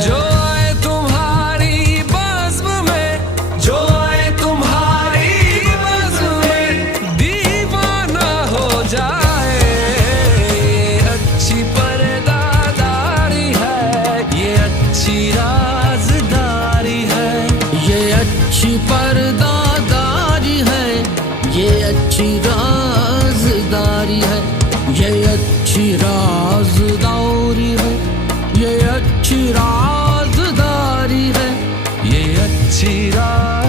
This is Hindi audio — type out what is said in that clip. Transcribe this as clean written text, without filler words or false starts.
जो आए तुम्हारी बज़्म में, जो आए तुम्हारी बज़्म में, दीवाना हो जाए। ये अच्छी पर्दादारी है, ये अच्छी राज़दारी है, ये अच्छी पर्दादारी है, ये अच्छी राज़दारी है, ये अच्छी राज़दारी